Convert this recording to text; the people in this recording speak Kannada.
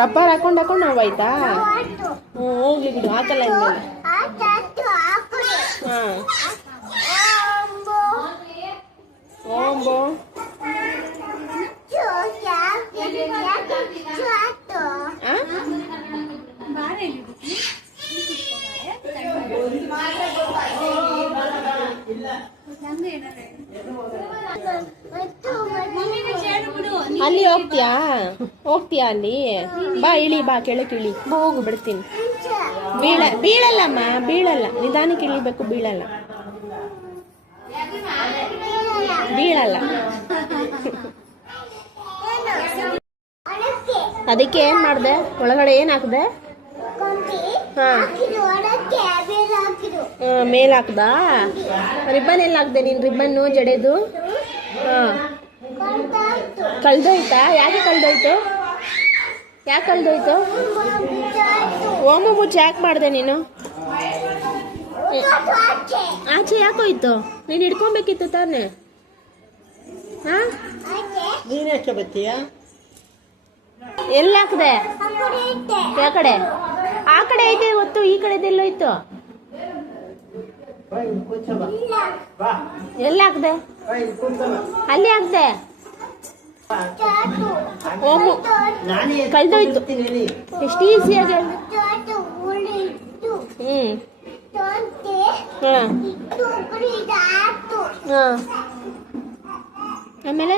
ರಬ್ಬರ್ ಹಾಕೊಂಡು ಹೋಯ್ತಾ? ಹ್ಞೂ ಹೋಗ್ಲಿ ಬಿಡು, ಹಾಕಲ್ಲ ಇನ್ಮೇಲೆ. ಹಾಂ ಓಂಬೋ ಅಲ್ಲಿ ಹೋಗ್ತೀಯಾ ಅಲ್ಲಿ? ಬಾ ಇಳಿ, ಬಾ ಕೆಳಕ್ಕೆ ಇಳಿ, ಹೋಗು ಬಿಡ್ತೀನಿ. ಬೀಳಲ್ಲಮ್ಮ, ಬೀಳಲ್ಲ, ನಿಧಾನಕ್ಕೆ ಇಳಿಬೇಕು, ಬೀಳಲ್ಲ. ಅದಕ್ಕೆ ಏನ್ ಮಾಡ್ದೆ? ಒಳಗಡೆ ಏನ್ ಹಾಕ್ದೆ? ಮೇಲ್ ಹಾಕ್ದ? ರಿಬ್ಬನ್ ಎಲ್ಲ ಹಾಕ್ದೆ ನೀನ್? ರಿಬ್ಬನ್ನು ಜಡೆದು ಕಳ್ದೋಯ್ತಾ? ಯಾಕೆ ಕಳ್ದೋಯ್ತು? ಓಮ ಮುಚ್ಚೆ ಯಾಕೆ ಮಾಡ್ದೆ ನೀನು? ಆಚೆ ಯಾಕೋಯ್ತು? ನೀನು ಹಿಡ್ಕೊಬೇಕಿತ್ತು ತಾನೆ? ನೀನೆಷ್ಟು ಬತ್ತೀಯ? ಎಲ್ಲಿ ಹಾಕ್ದೆ? ಯಾವ ಕಡೆ? ಆ ಕಡೆ ಐತೆ ಗೊತ್ತು, ಈ ಕಡೆದೆಲ್ಲೋಯ್ತು? ಎಲ್ಲಿ ಹಾಕ್ದೆ? ಅಲ್ಲಿ ಹಾಕ್ದೆ? ಓಮು ಕಳ್ದೋಯ್ತು. ಎಷ್ಟು ಈಸಿಯಾಗಿ. ಆಮೇಲೆ